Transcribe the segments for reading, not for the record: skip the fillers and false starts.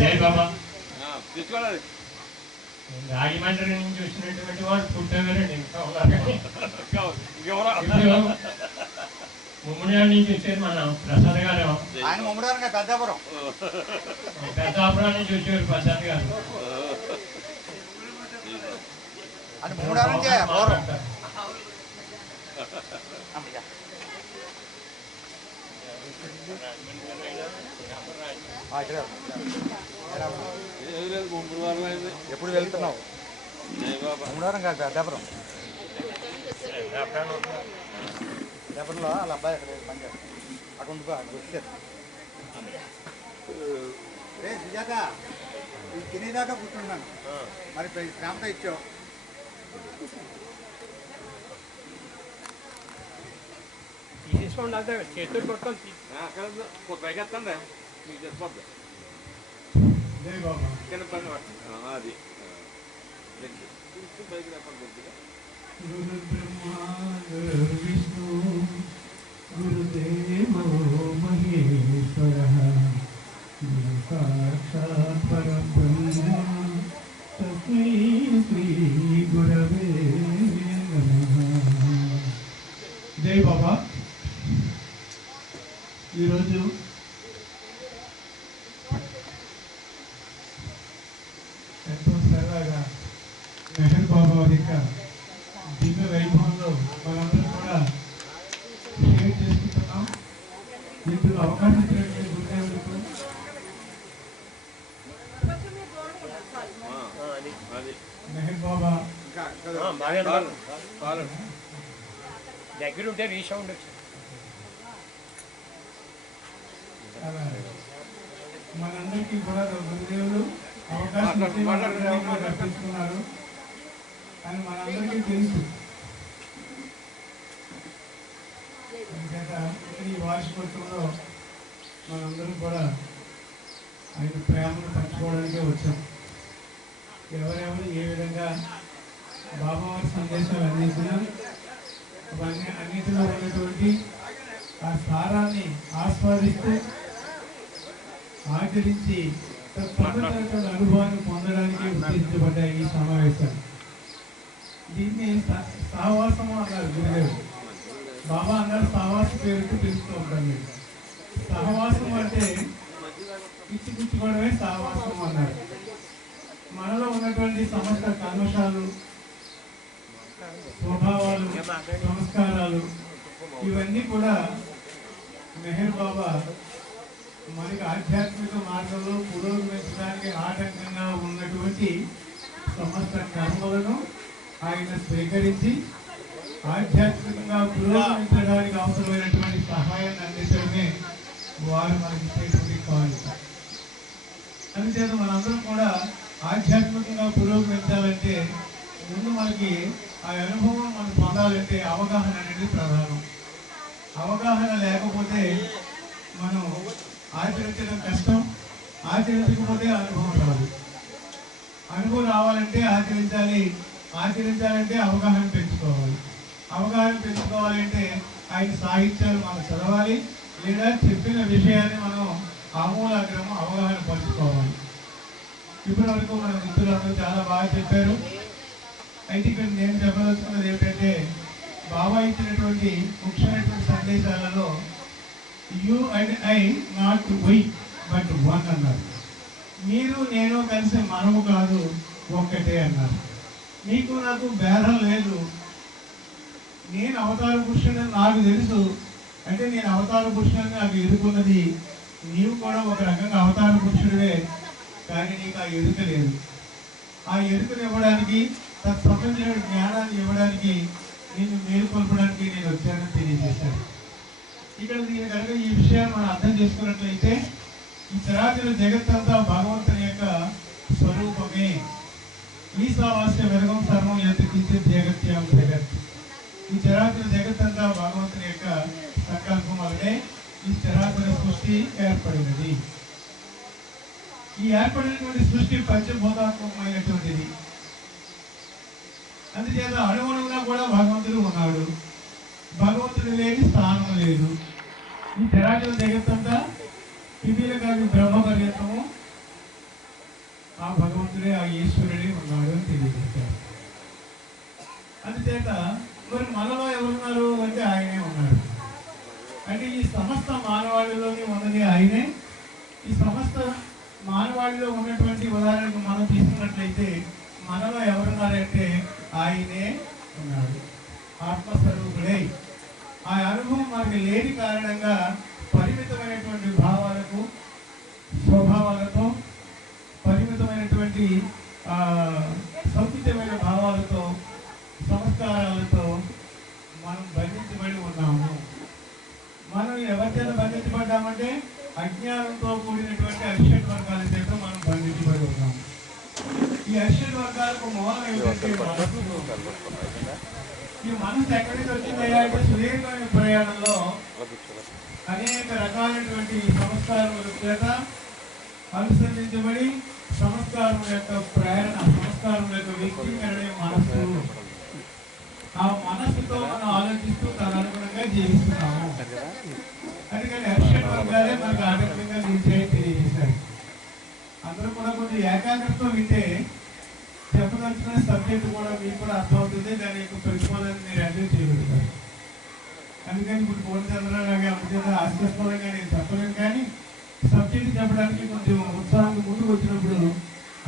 జై బాబా. రాజమండ్రి నుంచి వచ్చినటువంటి వాడు పుట్టారండి, ఇంకా ముమ్మడివాడ నుంచి వచ్చారు మన ప్రసాద్ గారు. పెద్దాపురం నుంచి వచ్చారు ప్రసాద్ గారు. ఎప్పుడు వెళ్తున్నావు? ముమ్మడివారం కాదు, పెద్దాపురం. పెద్దాపురంలో వాళ్ళ అబ్బాయి అక్కడ పని చేస్తాను. అక్కడ ఉండిపో, అక్కడ వచ్చారు. సుజాత ఇది తినేదాకా కూర్చుంటాను. మరి ప్రేమతో ఇచ్చావు. తీసుకోండి, అంతే చేతులు కొట్టుకొని పైకి ఎత్తండి, మీకు చెప్పొద్దు. కింద పని పడుతుంది అది పైకి లేకుండా. గురు బ్రహ్మ గురు విష్ణు గురుదేవో మహేశ్వర గురు సాక్షాత్ పరబ్రహ్మ తస్మై శ్రీ గురవే నమః. జై బాబా. ఈరోజు ఎంతో సరదాగా మెహర్ బాబా యొక్క దివ్య వైభవంలో మనందరం కూడా షేర్ చేసుకుంటున్నాం. ఇందులో అవకాశం ఇచ్చినటువంటి గురుదేవులకు మెహర్ బాబా దగ్గర ఉంటే రీసౌండ్ వచ్చింది. మనందరికీ కూడా గురుదేవులు అవకాశం రప్పిస్తున్నారు అని మనందరికీ తెలుసు. అందుచేత ఈ వార్షికోత్సవంలో మనందరం కూడా ఆయన ప్రేమను పంచుకోవడానికే వచ్చాం. ఎవరెవరు ఏ విధంగా బాబావారి సందేశాలు అందించినా అవన్నీ అన్నిటిలో ఉన్నటువంటి ఆ సారాన్ని ఆస్వాదిస్తూ ఆచరించి తప్పనిసరి అనుభవాన్ని పొందడానికి ఉద్దేశించబడ్డాయి ఈ సమావేశాలు. దీన్ని సహవాసము అన్నారు గురుదేవుడు. బాబా అన్నారు సహవాస పేరుతో తెలుస్తూ ఉంటాం. మీరు సహవాసం అంటే ఇచ్చిపుచ్చుకోవడమే సహవాసం అన్నారు. మనలో ఉన్నటువంటి సమస్త కల్మషాలు, స్వభావాలు, సంస్కారాలు ఇవన్నీ కూడా మెహర్ బాబా మనకి ఆధ్యాత్మిక మార్గంలో పురోగమించడానికి ఆటంకంగా ఉన్నటువంటి సమస్త కర్మలను ఆయన స్వీకరించి ఆధ్యాత్మికంగా పురోగమించడానికి అవసరమైనటువంటి సహాయాన్ని అందించడమే వారు మనకి ఇచ్చేటువంటి కానుక. అందుచేత మనందరం కూడా ఆధ్యాత్మికంగా పురోగమించాలంటే ముందు మనకి ఆ అనుభవం మనం పొందాలంటే అవగాహన అనేది ప్రధానం. అవగాహన లేకపోతే మనం ఆచరించడం కష్టం, ఆచరించకపోతే అనుభవం రాదు. అనుభవం రావాలంటే ఆచరించాలి, ఆచరించాలంటే అవగాహన పెంచుకోవాలి. అవగాహన పెంచుకోవాలంటే ఆయన సాహిత్యాలు మనం చదవాలి, లేదా చెప్పిన విషయాన్ని మనం ఆమూలాగ్రమం అవగాహన పంచుకోవాలి. ఇప్పటి వరకు మన మిత్రులందరూ చాలా బాగా చెప్పారు. అయితే ఇక్కడ నేను చెప్పదలుచుకున్నది ఏమిటంటే బాబా ఇచ్చినటువంటి ముఖ్యమైనటువంటి సందేశాలలో you and I not why but one అన్నారు. మీరు నేను కలిసి మనము కాదు ఒక్కటే అన్నారు. నీకు నాకు బేరం లేదు. నేను అవతార పురుషుడని నాకు తెలుసు, అంటే నేను అవతార పురుషుడని నాకు ఎదుర్కొన్నది. నీవు కూడా ఒక రకంగా అవతార పురుషుడివే, కానీ నీకు ఆ ఎరుక లేదు. ఆ ఎరుకను ఇవ్వడానికి, సంబంధించిన జ్ఞానాన్ని ఇవ్వడానికి, నిన్ను మేలుకొల్పడానికి నేను వచ్చానని తెలియజేశాను. ఇక్కడ దీని కనుక ఈ విషయాన్ని మనం అర్థం చేసుకున్నట్లయితే ఈ చరాచర జగత్తంతా భగవంతుని యొక్క స్వరూపమే. ఈశావాస్య వెరగం సర్వం ఎత్తికించే జగత్యం జగత్. ఈ చరాచర జగత్తంతా భగవంతుని యొక్క సంకల్పం వల్లనే ఈ చరాచర సృష్టి ఏర్పడినది. ఈ ఏర్పడినటువంటి సృష్టి పంచభూతాత్మకమైనటువంటిది. అందుచేత అణువుగా కూడా భగవంతుడు ఉన్నాడు. భగవంతుడు లేని స్థానం లేదు. ఈ చరాచర జగత్తంతా తిథిలకాది బ్రహ్మ పర్యంతము ఆ భగవంతుడే, ఆ ఈశ్వరుడే ఉన్నాడు అని తెలియజేశారు. అందుచేత మరి మనలో ఎవరున్నారు అంటే ఆయనే ఉన్నాడు. అంటే ఈ సమస్త మానవాళిలోని ఉన్నది ఆయనే. ఈ సమస్త మానవాళిలో ఉన్నటువంటి ఉదాహరణకు మనం తీసుకున్నట్లయితే మనలో ఎవరున్నారంటే ఆయనే ఉన్నాడు. ఆత్మస్వరూపుడై ఆ అనుభవం మనకి లేని కారణంగా పరిమితమైనటువంటి భావాలకు, స్వభావాలతో, పరిమితమైనటువంటి సౌచితమైన భావాలతో, సంస్కారాలతో మనం బంధించబడి ఉన్నాము. మనం ఎవరి చేత బంధించబడ్డామంటే అజ్ఞానంతో కూడినటువంటి అరిషడ్ వర్గాల చేత మనం బంధించబడి ఉన్నాము. ఈ అరిషడ్ వర్గాలకు మూలం ఏంటంటే ఈ మనసు ఎక్కడి నుంచి వచ్చిందయ్యా అంటే సుదీర్ఘమైన ప్రయాణంలో అనేక రకాలైనటువంటి సంస్కారముల చేత అనుసరించబడి సంస్కారం యొక్క ప్రేరణ, సంస్కారం యొక్క వ్యక్తీకరణ మనస్సు. ఆ మనస్సుతో మనం ఆలోచిస్తూ తదనుగుణంగా జీవిస్తున్నాము. అందుకని అరిషడ్ వర్గాలే మనకు ఆటంకంగా నిలిచాయని తెలియజేశారు. అందరూ కూడా కొంచెం ఏకాగ్రతతో వింటే చెప్పదలుచుకునే సబ్జెక్ట్ కూడా మీకు కూడా అర్థమవుతుంది. దాని యొక్క ప్రతిఫలాన్ని మీరు అర్థం చేయగలుగుతారు. అందుకని ఇప్పుడు పూర్ణచంద్రలాగా అమృత ఆశ్చర్యంగా నేను చెప్పలేను, కానీ సబ్జెక్ట్ చెప్పడానికి కొంచెం ఉత్సాహంగా ముందుకు వచ్చినప్పుడు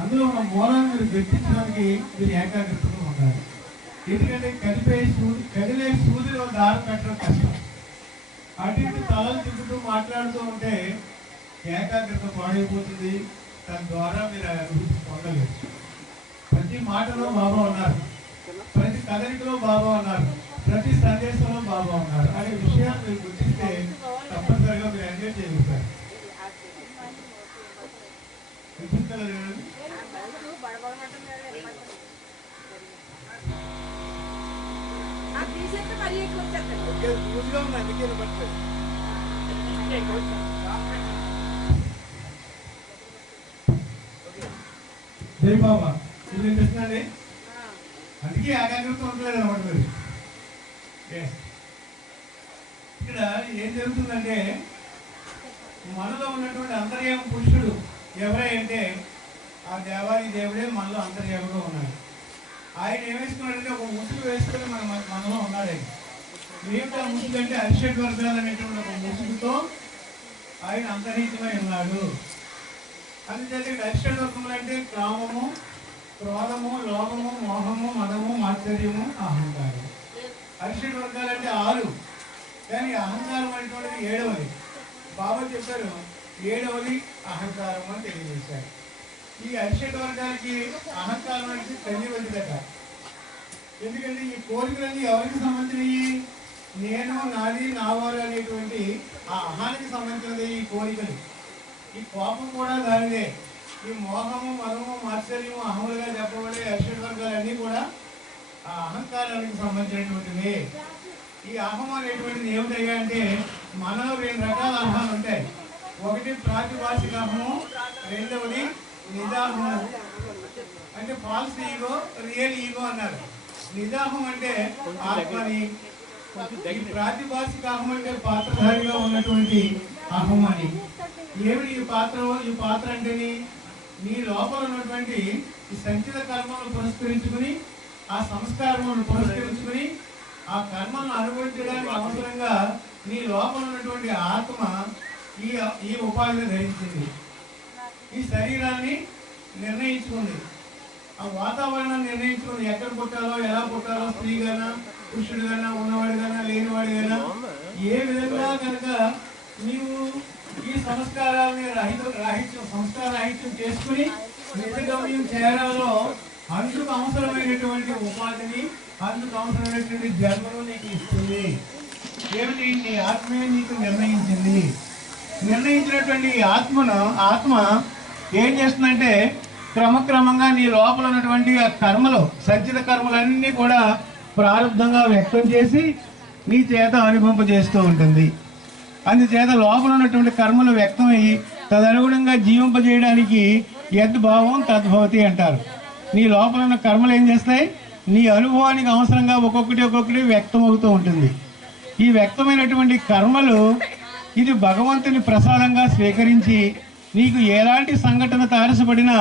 అందులో ఉన్న మూలాన్ని మీరు గుర్తించడానికి మీరు ఏకాగ్రతగా ఉండాలి. ఎందుకంటే కదిలే సూదిలో దారి పెట్టడం కష్టం. అటు ఇటు తలలు తిప్పుతూ మాట్లాడుతూ ఉంటే ఏకాగ్రత పాడైపోతుంది. దాని ద్వారా మీరు అభివృద్ధి పొందలేదు. ప్రతి మాటలో బాబా ఉన్నారు, ప్రతి కదలికలో బాబా ఉన్నారు, ప్రతి సందేశంలో బాబా ఉన్నారు అనే విషయాన్ని మీరు గుర్తిస్తే తప్పనిసరిగా మీరు ఎంజాయ్ చేయగలుగుతారు. జై బాబా ఇది వినిపిస్తుందండి. అందుకే ఏకాగ్రత ఉండలేదు అనమాట. మీరు ఇక్కడ ఏం జరుగుతుందంటే మనలో ఉన్నటువంటి అంతర్యామ పురుషుడు ఎవరై అంటే ఆ దేవాది దేవుడే మనలో అంతర్యామగా ఉన్నాడు. ఆయన ఏమేసుకున్నాడంటే ఒక ముసుగు వేసుకొని మనలో ఉన్నాడు. ఏమిటా ముసుగు అంటే అరిషడ్ వర్గాలు అనేటువంటి ఒక ముసుగుతో ఆయన అంతర్హితమై ఉన్నాడు. అందుచేత అరిషడ్ వర్గములు అంటే కామము, క్రోధము, లోభము, మోహము, మదము, మాత్సర్యము, అహంకారం. అరిషడ్ వర్గాలు అంటే 6, కానీ అహంకారం అనేటువంటిది 7వది. బాబా చెప్పారు 7వది అహంకారం అని తెలియజేశారు. ఈ అరిషడ్ వర్గానికి అహంకారం అనేది తెలియవద్దట. ఎందుకంటే ఈ కోరికలన్నీ ఎవరికి సంబంధించినవి? నేను, నాది, నావారు అనేటువంటి ఆ అహానికి సంబంధించినది ఈ కోరికలు. ఈ కోపం కూడా దానిదే. ఈ మోహము, మదము, మాత్సర్యము, అహములుగా చెప్పబడే అరిషడ్ వర్గాలన్నీ కూడా ఆ అహంకారానికి సంబంధించినటువంటివి. ఈ అహం అనేటువంటిది ఏమిటయ్యా అంటే మనలో 2 రకాల అహాలు ఉంటాయి. ఒకటి ప్రాతిభాషిక అహము, రెండవది నిజాహము. అంటే ఫాల్స్ ఈగో, రియల్ ఈగో అన్నారు. నిజాహం అంటే ఆత్మని, ప్రాతిభాషిక అహం అంటే పాత్రధారిగా ఉన్నటువంటి అహం అని. ఏమిటి ఈ పాత్ర అంటేని నీ లోపల ఉన్నటువంటి ఈ సంచిత కర్మలను పురస్కరించుకుని, ఆ సంస్కారములను పురస్కరించుకుని, ఆ కర్మలను అనుభవించడానికి అవసరంగా నీ లోపల ఉన్నటువంటి ఆత్మ ఈ ఉపాధిని ధరించింది. ఈ శరీరాన్ని నిర్ణయించుకుంది, ఆ వాతావరణాన్ని నిర్ణయించుకుంది. ఎక్కడ పుట్టాలో, ఎలా పుట్టాలో, స్త్రీగానా, పురుషుడిగానా, ఉన్నవాడిగానా, లేనివాడిగానా, ఏ విధంగా కనుక నీవు ఈ సంస్కారాన్ని సంస్కార రాహిత్యం చేసుకుని నిజగమ్యం చేరాలో అందుకు అవసరమైనటువంటి ఉపాధిని, అందుకు అవసరమైనటువంటి జన్మను నీకు ఇస్తుంది. ఏమిటి? నీ ఆత్మే నీకు నిర్ణయించింది. నిర్ణయించినటువంటి ఆత్మ ఏం చేస్తుందంటే క్రమక్రమంగా నీ లోపల ఉన్నటువంటి ఆ కర్మలు, సంచిత కర్మలన్నీ కూడా ప్రారంభంగా వ్యక్తం చేసి నీ చేత అనుభవింపజేస్తూ ఉంటుంది. అందుచేత లోపల ఉన్నటువంటి కర్మలు వ్యక్తమయ్యి తదనుగుణంగా జీవింపజేయడానికి యద్భావం తద్భవతి అంటారు. నీ లోపల ఉన్న కర్మలు ఏం చేస్తాయి? నీ అనుభవానికి అవసరంగా ఒక్కొక్కటి వ్యక్తం అవుతూ ఉంటుంది. ఈ వ్యక్తమైనటువంటి కర్మలు ఇది భగవంతుని ప్రసాదంగా స్వీకరించి నీకు ఎలాంటి సంఘటన తారసపడినా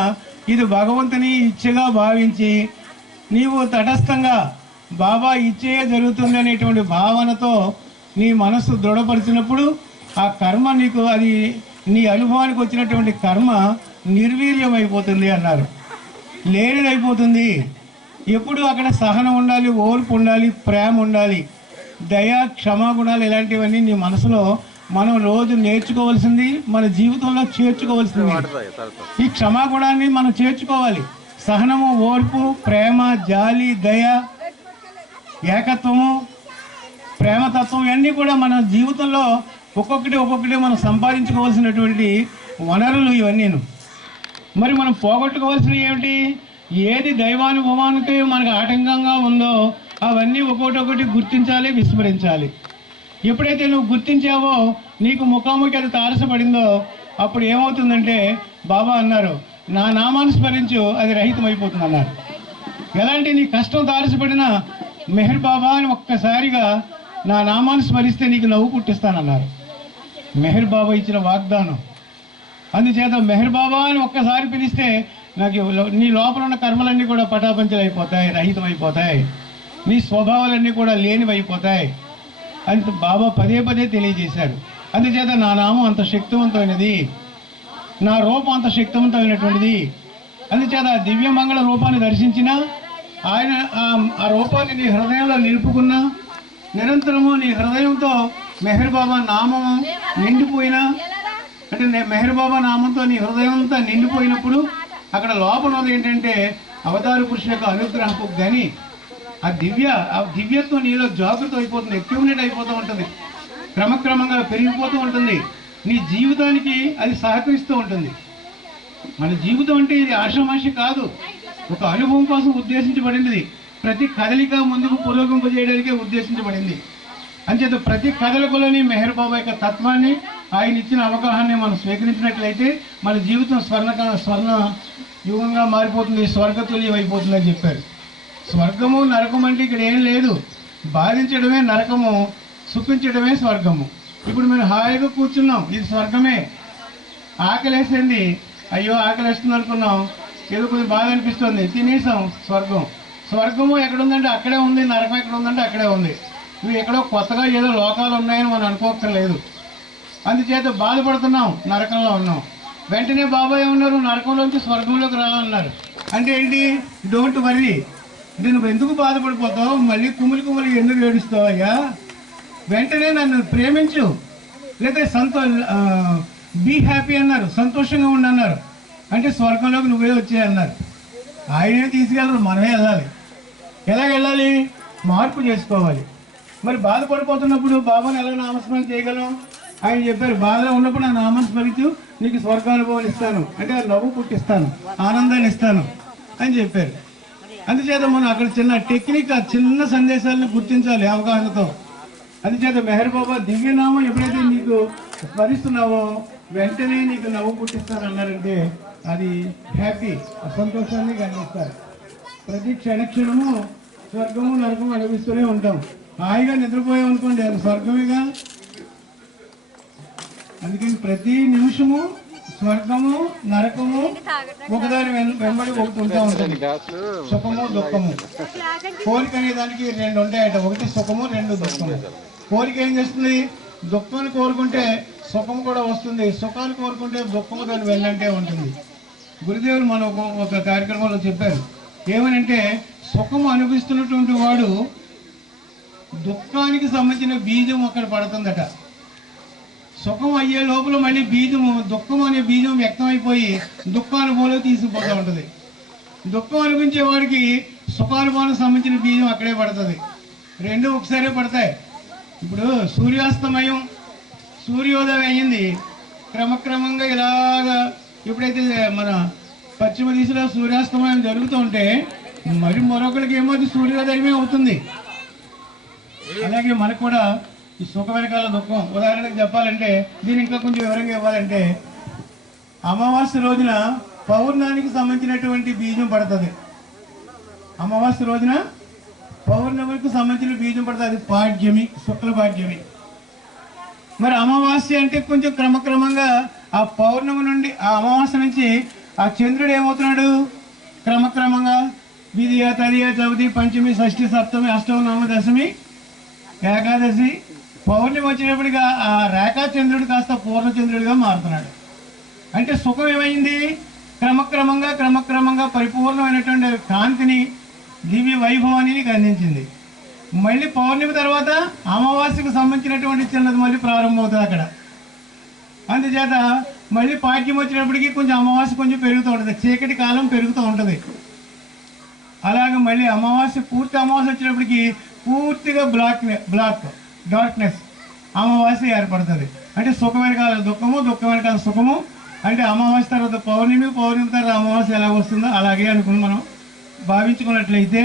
ఇది భగవంతుని ఇచ్చగా భావించి నీవు తటస్థంగా బాబా ఇచ్చే జరుగుతుంది అనేటువంటి భావనతో నీ మనస్సు దృఢపరిచినప్పుడు ఆ కర్మ నీకు అది నీ అనుభవానికి వచ్చినటువంటి కర్మ నిర్వీర్యమైపోతుంది అన్నారు. లేనిదైపోతుంది. ఎప్పుడు అక్కడ సహనం ఉండాలి, ఓర్పు ఉండాలి, ప్రేమ ఉండాలి, దయ, క్షమాగుణాలు ఇలాంటివన్నీ నీ మనసులో మనం రోజు నేర్చుకోవాల్సింది, మన జీవితంలో చేర్చుకోవాల్సింది. ఈ క్షమాగుణాన్ని మనం చేర్చుకోవాలి. సహనము, ఓర్పు, ప్రేమ, జాలి, దయ, ఏకత్వము, ప్రేమతత్వం ఇవన్నీ కూడా మన జీవితంలో ఒక్కొక్కటి మనం సంపాదించుకోవాల్సినటువంటి వనరులు ఇవన్నీను. మరి మనం పోగొట్టుకోవాల్సినవి ఏమిటి? ఏది దైవానుభవానికి మనకు ఆటంకంగా ఉందో అవన్నీ ఒక్కొక్కటి గుర్తించాలి, విస్మరించాలి. ఎప్పుడైతే నువ్వు గుర్తించావో, నీకు ముఖాముఖి అది తారసపడిందో, అప్పుడు ఏమవుతుందంటే బాబా అన్నారు, నా నామాన్ని స్మరించు, అది రహితం అయిపోతుంది అన్నారు. ఎలాంటి నీ కష్టం తారసపడినా మెహర్ బాబా అని ఒక్కసారిగా నా నామాన్ని స్మరిస్తే నీకు నవ్వు పుట్టిస్తానన్నారు. మెహర్ బాబా ఇచ్చిన వాగ్దానం. అందుచేత మెహర్ బాబా అని ఒక్కసారి పిలిస్తే నాకు నీ లోపల ఉన్న కర్మలన్నీ కూడా పటాపంచలు అయిపోతాయి, రహితం అయిపోతాయి, నీ స్వభావాలన్నీ కూడా లేనివైపోతాయి అని బాబా పదే పదే తెలియజేశారు. అందుచేత నా నామం అంత శక్తివంతమైనది, నా రూపం అంత శక్తివంతమైనటువంటిది. అందుచేత ఆ దివ్య మంగళ రూపాన్ని దర్శించిన ఆయన ఆ రూపాన్ని నీ హృదయంలో నిలుపుకున్నా, నిరంతరము నీ హృదయంతో మెహర్ బాబా నామము నిండిపోయినా, అంటే మెహర్ బాబా నామంతో నీ హృదయం అంతా నిండిపోయినప్పుడు అక్కడ లోపల ఉన్నది ఏంటంటే అవతార పురుషుల యొక్క అనుగ్రహపు గని, ఆ దివ్యత్వం నీలో జాగృతం అయిపోతుంది, అక్యూమిలేట్ అయిపోతూ ఉంటుంది, క్రమక్రమంగా పెరిగిపోతూ ఉంటుంది. నీ జీవితానికి అది సహకరిస్తూ ఉంటుంది. మన జీవితం అంటే ఇది ఆషామాషి కాదు, ఒక అనుభవం కోసం ఉద్దేశించబడినది. ప్రతి కదలిక ముందుకు పురోగంపజేయడానికే ఉద్దేశించబడింది. అంచేత ప్రతి కదలికలోని మెహర్ బాబా యొక్క తత్వాన్ని, ఆయన ఇచ్చిన అవగాహనని మనం స్వీకరించినట్లయితే మన జీవితం స్వర్ణ యుగంగా మారిపోతుంది, స్వర్గతుల్యం అయిపోతుంది అని చెప్పారు. స్వర్గము నరకం అంటే ఇక్కడ ఏం లేదు. బాధించడమే నరకము, సుఖించడమే స్వర్గము. ఇప్పుడు మేము హాయిగా కూర్చున్నాం, ఇది స్వర్గమే. ఆకలేసింది, అయ్యో ఆకలేస్తుంది అనుకున్నాం, ఏదో కొంచెం బాధ అనిపిస్తుంది, తినేసాం, స్వర్గం. స్వర్గము ఎక్కడుందంటే అక్కడే ఉంది, నరకం ఎక్కడ ఉందంటే అక్కడే ఉంది. నువ్వు ఎక్కడో కొత్తగా ఏదో లోకాలు ఉన్నాయని మనం అనుకోక్కర్లేదు. అందుచేత బాధపడుతున్నాం, నరకంలో ఉన్నాం. వెంటనే బాబాయ్ ఉన్నారు, నరకంలోంచి స్వర్గంలోకి రావాలన్నారు. అంటే ఏంటి? డోంట్ వరీ, నువ్వు ఎందుకు బాధపడిపోతావు, మళ్ళీ కుమిలి ఎందుకు ఏడుస్తావు అయ్యా, వెంటనే నన్ను ప్రేమించు, లేదా బీ హ్యాపీ అన్నారు, సంతోషంగా ఉండి అన్నారు. అంటే స్వర్గంలోకి నువ్వే వచ్చాయన్నారు. ఆయనే తీసుకెళ్ళరు, మనమే వెళ్ళాలి. ఎలా వెళ్ళాలి? మార్పు చేసుకోవాలి. మరి బాధపడిపోతున్నప్పుడు బాబాని ఎలా నామస్మరణ చేయగలం? ఆయన చెప్పారు, బాధలో ఉన్నప్పుడు నా నామం స్మరించు, నీకు స్వర్గానుభవం ఇస్తాను, అంటే నవ్వు పుట్టిస్తాను, ఆనందాన్ని ఇస్తాను అని చెప్పారు. అందుచేత మనం అక్కడ చిన్న టెక్నిక్, చిన్న సందేశాలను గుర్తించాలి అవగాహనతో. అందుచేత మెహర్ బాబా దివ్యనామం ఎప్పుడైతే నీకు స్మరిస్తున్నావో వెంటనే నీకు నవ్వు పుట్టిస్తాను అన్నారంటే అది హ్యాపీ, సంతోషాన్ని కలిగిస్తారు. ప్రతి క్షణము స్వర్గము నరకము అనుభవిస్తూనే ఉంటాం. హాయిగా నిద్రపోయాం అనుకోండి, అది స్వర్గమేగా. అందుకని ప్రతి నిమిషము స్వర్గము నరకము ఒకదాని వెంబడి ఒకటి ఉంటా ఉంటుంది. సుఖము దుఃఖము. కోరిక అనే దానికి రెండు ఉంటాయట, ఒకటి సుఖము, రెండు దుఃఖము. కోరిక ఏం చేస్తుంది? దుఃఖాన్ని కోరుకుంటే సుఖం కూడా వస్తుంది, సుఖాన్ని కోరుకుంటే దుఃఖము దాని వెళ్ళంటే ఉంటుంది. గురుదేవులు మనం ఒక కార్యక్రమంలో చెప్పారు, ఏమనంటే సుఖము అనుభవిస్తున్నటువంటి వాడు దుఃఖానికి సంబంధించిన బీజం అక్కడ పడుతుందట. సుఖం అయ్యే లోపల మళ్ళీ బీజము, దుఃఖం అనే బీజం వ్యక్తమైపోయి దుఃఖానుభవంలో తీసుకుపోతూ ఉంటుంది. దుఃఖం అనిపించే వాడికి సుఖానుభవానికి సంబంధించిన బీజం అక్కడే పడుతుంది. రెండు ఒకసారే పడతాయి. ఇప్పుడు సూర్యాస్తమయం, సూర్యోదయం అయ్యింది, క్రమక్రమంగా ఇలాగా ఎప్పుడైతే మన పశ్చిమ దిశలో సూర్యాస్తమయం జరుగుతూ ఉంటే మరి మరొకరికి ఏమో అది సూర్యోదయమే అవుతుంది. అలాగే మనకు కూడా ఈ సుఖ వెనకాల దుఃఖం. ఉదాహరణకు చెప్పాలంటే, దీని ఇంకా కొంచెం వివరంగా ఇవ్వాలంటే, అమావాస్య రోజున పౌర్ణానికి సంబంధించినటువంటి బీజం పడుతుంది. అమావాస్య రోజున పౌర్ణమికి సంబంధించిన బీజం పడుతుంది, అది పాడ్యమి, శుక్ల పాడ్యమి. మరి అమావాస్య అంటే కొంచెం క్రమక్రమంగా ఆ పౌర్ణమి నుండి ఆ అమావాస్య నుంచి ఆ చంద్రుడు ఏమవుతున్నాడు క్రమక్రమంగా ద్వితీయ తదియ చవితి పంచమి షష్ఠి సప్తమి అష్టమి నవమి దశమి ఏకాదశి పౌర్ణమి వచ్చేటప్పటికి ఆ రేఖా చంద్రుడు కాస్త పూర్ణచంద్రుడిగా మారుతున్నాడు. అంటే సుఖం ఏమైంది క్రమక్రమంగా పరిపూర్ణమైనటువంటి కాంతిని దివ్య వైభవాన్ని నీకు అందించింది. మళ్ళీ పౌర్ణమి తర్వాత అమావాస్యకు సంబంధించినటువంటి చిన్నది మళ్ళీ ప్రారంభమవుతుంది అక్కడ. అందుచేత మళ్ళీ పాఠ్యం వచ్చినప్పటికీ కొంచెం అమావాస్య కొంచెం పెరుగుతూ ఉంటుంది, చీకటి కాలం పెరుగుతూ ఉంటుంది. అలాగే మళ్ళీ అమావాస్య పూర్తి అమావాస్య వచ్చినప్పటికీ పూర్తిగా డార్క్నెస్ అమావాస్య ఏర్పడుతుంది. అంటే సుఖమైన కాలం దుఃఖము, దుఃఖమైన కాలం సుఖము. అంటే అమావాస్య తర్వాత పౌర్ణమి తర్వాత అమావాస్య ఎలా వస్తుందో అలాగే అనుకుని మనం భావించుకున్నట్లయితే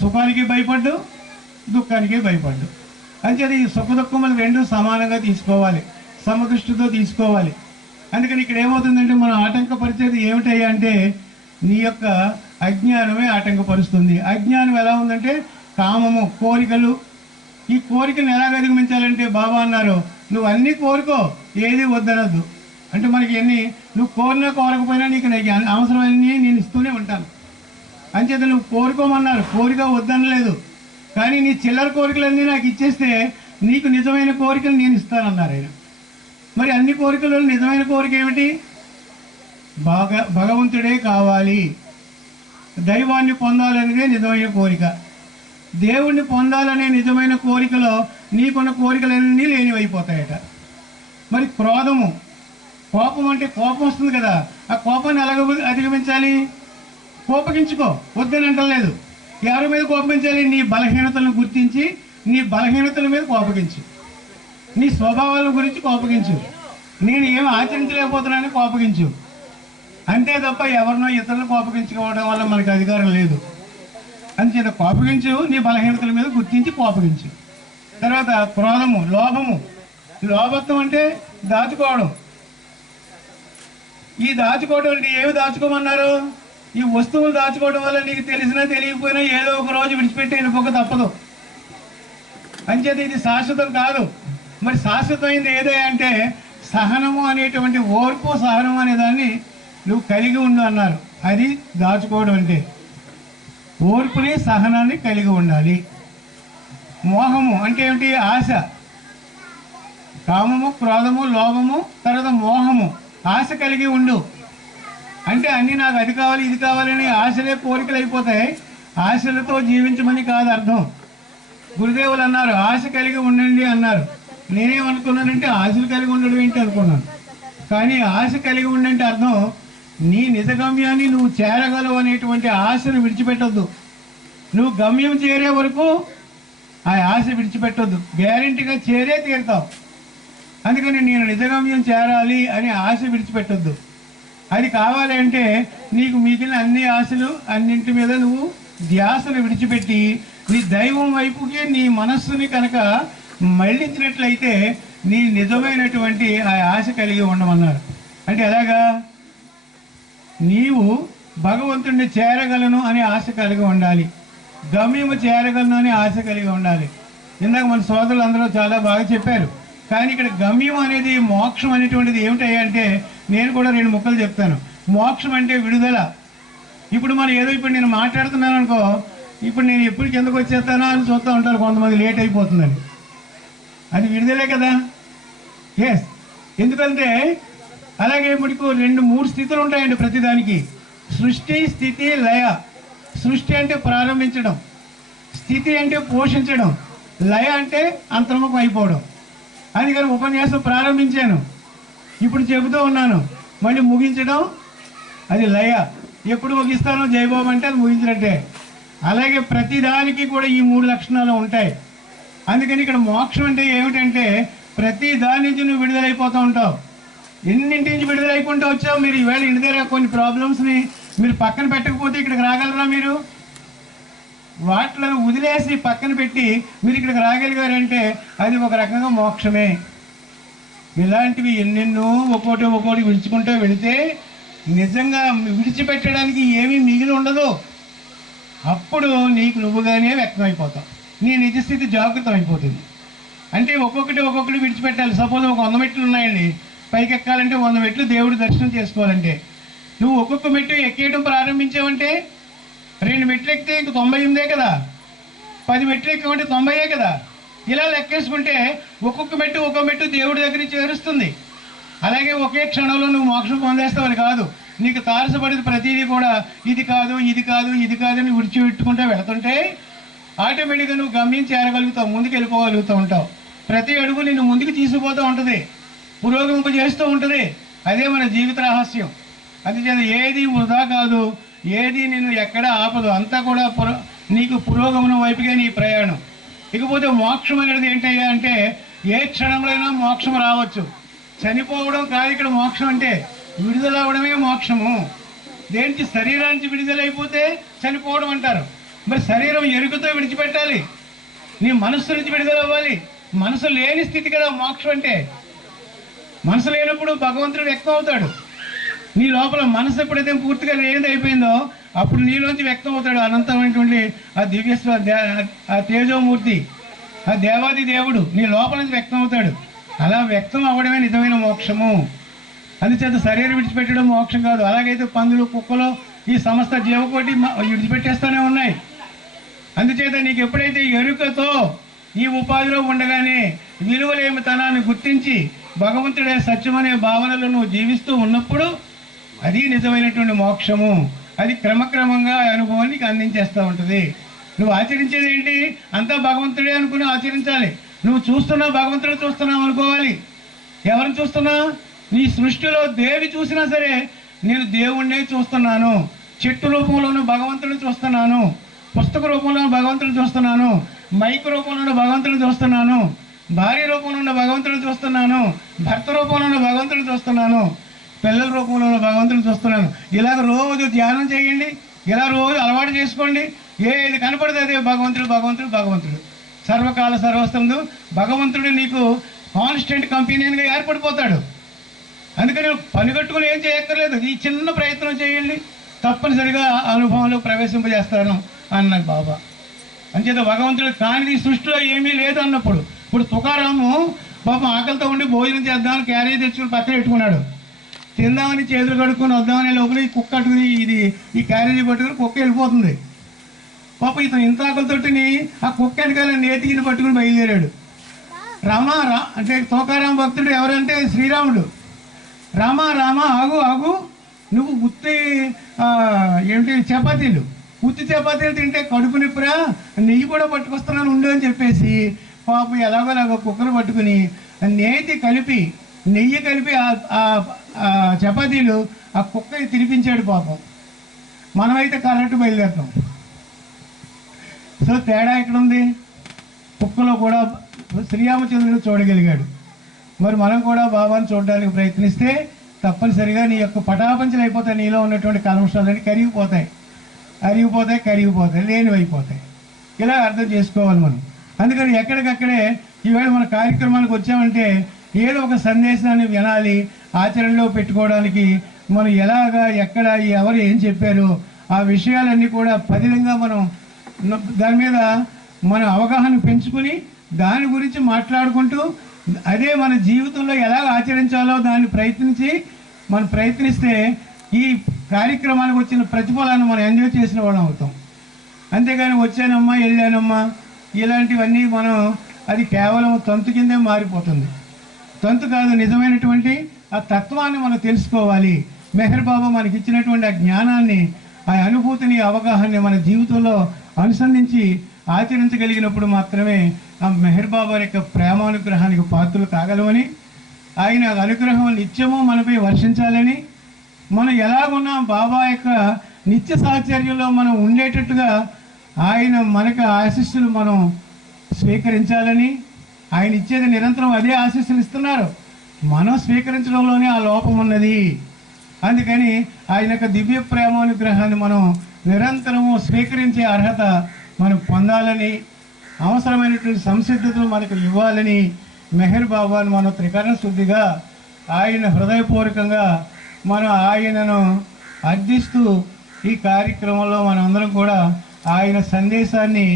సుఖానికి భయపడ్డు, దుఃఖానికి భయపడ్డు. అంచేది ఈ సుఖ దుఃఖములు రెండు సమానంగా తీసుకోవాలి, సమదృష్టితో తీసుకోవాలి. అందుకని ఇక్కడ ఏమవుతుందంటే మనం ఆటంకపరిచేది ఏమిటయ్యా అంటే నీ యొక్క అజ్ఞానమే ఆటంకపరుస్తుంది. అజ్ఞానం ఎలా ఉందంటే కామము, కోరికలు. ఈ కోరికను ఎలా అధిగమించాలంటే బాబా అన్నారు నువ్వు అన్నీ కోరుకో, ఏది వద్దనద్దు. అంటే మనకి ఎన్ని నువ్వు కోరినా కోరకపోయినా నీకు అవసరమన్నీ నేను ఇస్తూనే ఉంటాను. అంచేత నువ్వు కోరుకోమన్నారు, కోరిక వద్దనలేదు. కానీ నీ చిల్లర కోరికలన్నీ నాకు ఇచ్చేస్తే నీకు నిజమైన కోరికలు నేను ఇస్తానన్నారు ఆయన. మరి అన్ని కోరికలలో నిజమైన కోరిక ఏమిటి? భగవంతుడే కావాలి, దైవాన్ని పొందాలనేదే నిజమైన కోరిక. దేవుణ్ణి పొందాలనే నిజమైన కోరికలో నీకున్న కోరికలన్నీ లేనివైపోతాయట. మరి క్రోధము, కోపం అంటే కోపం వస్తుంది కదా, ఆ కోపాన్ని ఎలాగ అధిగమించాలి? కోపగించుకో, వద్దని అంటలేదు. ఎవరి మీద కోపగించాలి? నీ బలహీనతలను గుర్తించి నీ బలహీనతల మీద కోపగించు, నీ స్వభావాల గురించి కోపగించు, నేను ఏమి ఆచరించలేకపోతున్నానని కోపగించు. అంతే తప్ప ఎవరినో ఇతరులను కోపగించుకోవడం వల్ల మనకు అధికారం లేదు. అంచేత కోపగించు, నీ బలహీనతల మీద గుర్తించి కోపగించు. తర్వాత క్రోధము, లోభము. లోభత్వం అంటే దాచుకోవడం. ఈ దాచుకోవడం అంటే ఏమి దాచుకోమన్నారు? ఈ వస్తువులు దాచుకోవడం వల్ల నీకు తెలిసినా తెలియకపోయినా ఏదో ఒక రోజు విడిచిపెట్టి వెళ్ళిపోక తప్పదు. అంచేత ఇది శాశ్వతం కాదు. మరి శాశ్వతమైంది ఏదే అంటే సహనము అనేటువంటి ఓర్పు, సహనం అనే దాన్ని నువ్వు కలిగి ఉండు అన్నారు. అది దాచుకోవడం అంటే ఓర్పుని, సహనాన్ని కలిగి ఉండాలి. మోహము అంటే ఏమిటి? ఆశ. కామము, క్రోధము, లోభము, తర్వాత మోహము, ఆశ కలిగి ఉండు. అంటే అన్నీ నాకు అది కావాలి ఇది కావాలని ఆశలే కోరికలు అయిపోతాయి. ఆశలతో జీవించమని కాదు అర్థం. గురుదేవులు అన్నారు ఆశ కలిగి ఉండండి అన్నారు. నేనేమనుకున్నానంటే ఆశలు కలిగి ఉండడం ఏంటి అనుకున్నాను. కానీ ఆశ కలిగి ఉండంటే అర్థం నీ నిజ గమ్యాన్ని నువ్వు చేరగలవు అనేటువంటి ఆశను విడిచిపెట్టొద్దు. నువ్వు గమ్యం చేరే వరకు ఆ ఆశ విడిచిపెట్టొద్దు, గ్యారెంటీగా చేరే తీరుతావు. అందుకని నేను నిజగమ్యం చేరాలి అనే ఆశ విడిచిపెట్టొద్దు. అది కావాలి అంటే నీకు మిగిలిన అన్ని ఆశలు అన్నింటి మీద నువ్వు ధ్యాసను విడిచిపెట్టి నీ దైవం వైపుకి నీ మనస్సుని కనుక మళ్ళించినట్లయితే నీ నిజమైనటువంటి ఆ ఆశ కలిగి ఉండమన్నారు. అంటే ఎలాగా? నీవు భగవంతుడిని చేరగలను అనే ఆశ కలిగి ఉండాలి, గమ్యము చేరగలను అనే ఆశ కలిగి ఉండాలి. ఇందాక మన సోదరులు అందరూ చాలా బాగా చెప్పారు. కానీ ఇక్కడ గమ్యం అనేది మోక్షం అనేటువంటిది ఏమిటంటే నేను కూడా 2 ముక్కలు చెప్తాను. మోక్షం అంటే విడుదల. ఇప్పుడు మనం ఏదో ఇప్పుడు నేను మాట్లాడుతున్నాను అనుకో, ఇప్పుడు నేను ఎప్పుడు కిందకు వచ్చేస్తానో అని చూస్తూ ఉంటారు కొంతమంది, లేట్ అయిపోతుందని. అది విడుదలే కదా. ఎస్, ఎందుకంటే అలాగే మనకు 2-3 స్థితులు ఉంటాయండి ప్రతిదానికి. సృష్టి, స్థితి, లయ. సృష్టి అంటే ప్రారంభించడం, స్థితి అంటే పోషించడం, లయ అంటే అంతర్ముఖం అయిపోవడం. అందుకని ఉపన్యాసం ప్రారంభించాను, ఇప్పుడు చెబుతూ ఉన్నాను, మళ్ళీ ముగించడం అది లయ. ఎప్పుడు ముగిస్తానో జయబాబు అంటే అది ముగించినట్టే. అలాగే ప్రతిదానికి కూడా ఈ 3 లక్షణాలు ఉంటాయి. అందుకని ఇక్కడ మోక్షం అంటే ఏమిటంటే ప్రతి దాని నుంచి నువ్వు విడుదలైపోతూ ఉంటావు. ఎన్నింటి నుంచి విడుదలైకుంటూ వచ్చావు. మీరు ఈవేళ ఇంటి దగ్గర కొన్ని ప్రాబ్లమ్స్ని మీరు పక్కన పెట్టకపోతే ఇక్కడికి రాగలరా? మీరు వాటిలో వదిలేసి పక్కన పెట్టి మీరు ఇక్కడికి రాగలిగారంటే అది ఒక రకంగా మోక్షమే. ఇలాంటివి ఎన్నెన్నో ఒక్కోటి విడుచుకుంటూ వెళితే నిజంగా విడిచిపెట్టడానికి ఏమీ మిగిలి ఉండదు. అప్పుడు నీకు నువ్వుగానే వ్యక్తమైపోతావు, నీ నిజస్థితి జాగృతం అయిపోతుంది. అంటే ఒక్కొక్కటి విడిచిపెట్టాలి. సపోజ్ ఒక 100 మెట్లు ఉన్నాయండి, పైకి ఎక్కాలంటే 100 మెట్లు దేవుడి దర్శనం చేసుకోవాలంటే నువ్వు ఒక్కొక్క మెట్టు ఎక్కేయడం ప్రారంభించావంటే 2 మెట్లు ఎక్కితే ఇంక 98 కదా, 10 మెట్లు ఎక్కమంటే 90 కదా. ఇలా లెక్కేసుకుంటే ఒక్కొక్క మెట్టు దేవుడి దగ్గరికి చేరుస్తుంది. అలాగే ఒకే క్షణంలో నువ్వు మోక్షం పొందేస్తావని కాదు, నీకు తారసపడేది ప్రతిదీ కూడా ఇది కాదు అని విడిచిపెట్టుకుంటే వెళుతుంటే ఆటోమేటిక్గా నువ్వు గమ్యం చేరగలుగుతావు, ముందుకు వెళ్ళిపోగలుగుతూ ఉంటావు. ప్రతి అడుగు నిన్ను ముందుకు తీసుకుపోతూ ఉంటుంది, పురోగమింప చేస్తూ ఉంటుంది. అదే మన జీవిత రహస్యం. అందుచేత ఏది వృధా కాదు, ఏది నిన్ను ఎక్కడ ఆపదు, అంతా కూడా నీకు పురోగమనం వైపుగా నీ ప్రయాణం. ఇకపోతే మోక్షం అనేది ఏంటయ్యా అంటే ఏ క్షణంలోనైనా మోక్షం రావచ్చు. చనిపోవడం కాదు ఇక్కడ మోక్షం అంటే, విడుదల అవడమే మోక్షము. దేనికి శరీరానికి విడుదలైపోతే చనిపోవడం అంటారు. మరి శరీరం ఎరుకతో విడిచిపెట్టాలి, నీ మనస్సు నుంచి విడుదల అవ్వాలి. మనసు లేని స్థితి కదా మోక్షం అంటే. మనసు లేనప్పుడు భగవంతుడు వ్యక్తం అవుతాడు. నీ లోపల మనసు ఎప్పుడైతే పూర్తిగా లేనిది అయిపోయిందో అప్పుడు నీలోంచి వ్యక్తం అవుతాడు అనంతమైనటువంటి ఆ ఆ తేజోమూర్తి, ఆ దేవాది దేవుడు నీ లోపల నుంచి వ్యక్తం అవుతాడు. అలా వ్యక్తం అవ్వడమే నిజమైన మోక్షము. అందుచేత శరీరం విడిచిపెట్టడం మోక్షం కాదు. అలాగైతే పందులు, కుక్కలు, ఈ సమస్త జీవకోటి విడిచిపెట్టేస్తూనే ఉన్నాయి. అందుచేత నీకు ఎప్పుడైతే ఎరుకతో ఈ ఉపాధిలో ఉండగానే విలువలేమితనాన్ని గుర్తించి భగవంతుడే సత్యమనే భావనలో నువ్వు జీవిస్తూ ఉన్నప్పుడు అది నిజమైనటువంటి మోక్షము. అది క్రమక్రమంగా అనుభవానికి అందించేస్తూ ఉంటుంది. నువ్వు ఆచరించేది ఏంటి? అంతా భగవంతుడే అనుకుని ఆచరించాలి. నువ్వు చూస్తున్నావు, భగవంతుడు చూస్తున్నావు అనుకోవాలి. ఎవరిని చూస్తున్నావు? నీ సృష్టిలో దేవి చూసినా సరే నేను దేవుణ్ణే చూస్తున్నాను. చెట్టు రూపంలో ఉన్న భగవంతుడిని చూస్తున్నాను, పుస్తక రూపంలో ఉన్న భగవంతుడిని చూస్తున్నాను, మైక్ రూపంలో ఉన్న భగవంతుడిని చూస్తున్నాను, భార్య రూపంలో ఉన్న భగవంతుడిని చూస్తున్నాను, భర్త రూపంలో ఉన్న భగవంతుడిని చూస్తున్నాను, పిల్లల రూపంలో ఉన్న భగవంతుడిని చూస్తున్నాను. ఇలాగ రోజు ధ్యానం చేయండి, ఇలా రోజు అలవాటు చేసుకోండి. ఏది కనపడితే అదే భగవంతుడు. సర్వకాల సర్వస్తందు భగవంతుడు నీకు కాన్స్టెంట్ కంపెనీగా ఏర్పడిపోతాడు. అందుకని పని కట్టుకుని ఏం చేయక్కర్లేదు, ఈ చిన్న ప్రయత్నం చేయండి, తప్పనిసరిగా అనుభవంలో ప్రవేశింపజేస్తాను అన్నాడు బాబా. అంచేత భగవంతుడు కానిది సృష్టిలో ఏమీ లేదు అన్నప్పుడు, ఇప్పుడు తుకారాము పాపం ఆకలితో ఉండి భోజనం చేద్దామని క్యారేజ్ తెచ్చుకుని పక్కన పెట్టుకున్నాడు. తిందామని చేతులు కడుక్కొని వద్దామని లోపల ఈ కుక్క కట్టుకుని ఈ క్యారేజీ పట్టుకుని కుక్క వెళ్ళిపోతుంది. పాపం ఇతను ఇంత ఆకలితోటిని ఆ కుక్క వెనకాల నేతికిని పట్టుకుని బయలుదేరాడు. అంటే తుకారాం భక్తుడు ఎవరంటే శ్రీరాముడు. రామ ఆగు, నువ్వు ఉత్తి చపాతీలు తింటే కడుపు నిప్పురా, నెయ్యి కూడా పట్టుకొస్తున్నాను ఉండు అని చెప్పేసి పాపం ఎలాగోలాగో కుక్కను పట్టుకుని నెయ్యి కలిపి ఆ చపాతీలు ఆ కుక్కని తినిపించాడు పాపం. మనమైతే కరెక్ట్ బయలుదేరుతాం. సో తేడా ఎక్కడుంది? కుక్కలో కూడా శ్రీరామచంద్రుడు చూడగలిగాడు. మరి మనం కూడా బాబాను చూడడానికి ప్రయత్నిస్తే తప్పనిసరిగా నీ యొక్క పటాపంచలు అయిపోతాయి. నీలో ఉన్నటువంటి కల్మషాలన్నీ కరిగిపోతాయి, లేనివైపోతాయి. ఇలా అర్థం చేసుకోవాలి మనం. అందుకని ఎక్కడికక్కడే ఈవేళ మన కార్యక్రమానికి వచ్చామంటే ఏదో ఒక సందేశాన్ని వినాలి, ఆచరణలో పెట్టుకోవడానికి మనం ఎలాగా, ఎక్కడ, ఎవరు ఏం చెప్పారు ఆ విషయాలన్నీ కూడా పదిలంగా మనం దాని మీద మన అవగాహన పెంచుకుని దాని గురించి మాట్లాడుకుంటూ అదే మన జీవితంలో ఎలా ఆచరించాలో దాన్ని ప్రయత్నిస్తే ఈ కార్యక్రమానికి వచ్చిన ప్రతిఫలాన్ని మనం ఎంజాయ్ చేసిన వాళ్ళం అవుతాం. అంతేగాని వచ్చానమ్మా వెళ్ళానమ్మా ఇలాంటివన్నీ అది కేవలం తంతు కిందే మారిపోతుంది. తంతు కాదు, నిజమైనటువంటి ఆ తత్వాన్ని మనం తెలుసుకోవాలి. మెహర్ బాబా మనకి ఇచ్చినటువంటి ఆ జ్ఞానాన్ని, ఆ అనుభూతిని, అవగాహనని మన జీవితంలో అనుసంధించి ఆచరించగలిగినప్పుడు మాత్రమే ఆ మెహర్ బాబా యొక్క ప్రేమానుగ్రహానికి పాత్రలు కాగలమని, ఆయన అనుగ్రహం నిత్యము మనపై వర్షించాలని, మనం ఎలాగున్నా బాబా యొక్క నిత్య సాహచర్యంలో మనం ఉండేటట్టుగా ఆయన మనకు ఆశీస్సులు మనం స్వీకరించాలని, ఆయన ఇచ్చేది నిరంతరం అదే ఆశీస్సులు ఇస్తున్నారు. మనం స్వీకరించడంలోనే ఆ లోపం ఉన్నది. అందుకని ఆయన యొక్క దివ్య ప్రేమానుగ్రహాన్ని మనం నిరంతరము స్వీకరించే అర్హత మనం పొందాలని, అవసరమైనటువంటి సంసిద్ధతను మనకు ఇవ్వాలని మెహర్ బాబాను మనం త్రికరణ శుద్ధిగా ఆయన హృదయపూర్వకంగా మనం ఆయనను అర్థిస్తూ ఈ కార్యక్రమంలో మనందరం కూడా ఆయన సందేశాన్ని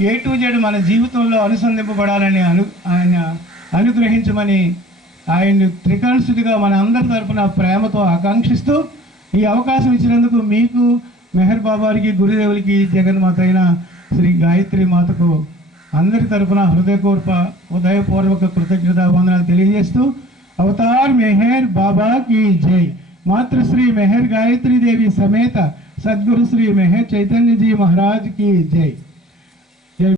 A to Z మన జీవితంలో అనుసంధింపబడాలని ఆయన అనుగ్రహించమని ఆయన్ని త్రికరణశుద్ధిగా మన అందరి తరపున ప్రేమతో ఆకాంక్షిస్తూ ఈ అవకాశం ఇచ్చినందుకు మీకు, మెహర్ బాబాకి, గురుదేవులకి, జగన్మాత అయిన శ్రీ గాయత్రి మాతకు అందరి తరపున ఉదయపూర్వక కృతజ్ఞతా వందనాలు తెలియజేస్తూ అవతార్ మెహర్ బాబా की जय। मातृश्री मेहर गायत्री देवी समेत सद्गुरु श्री मेहर चैतन्य जी महाराज की जय।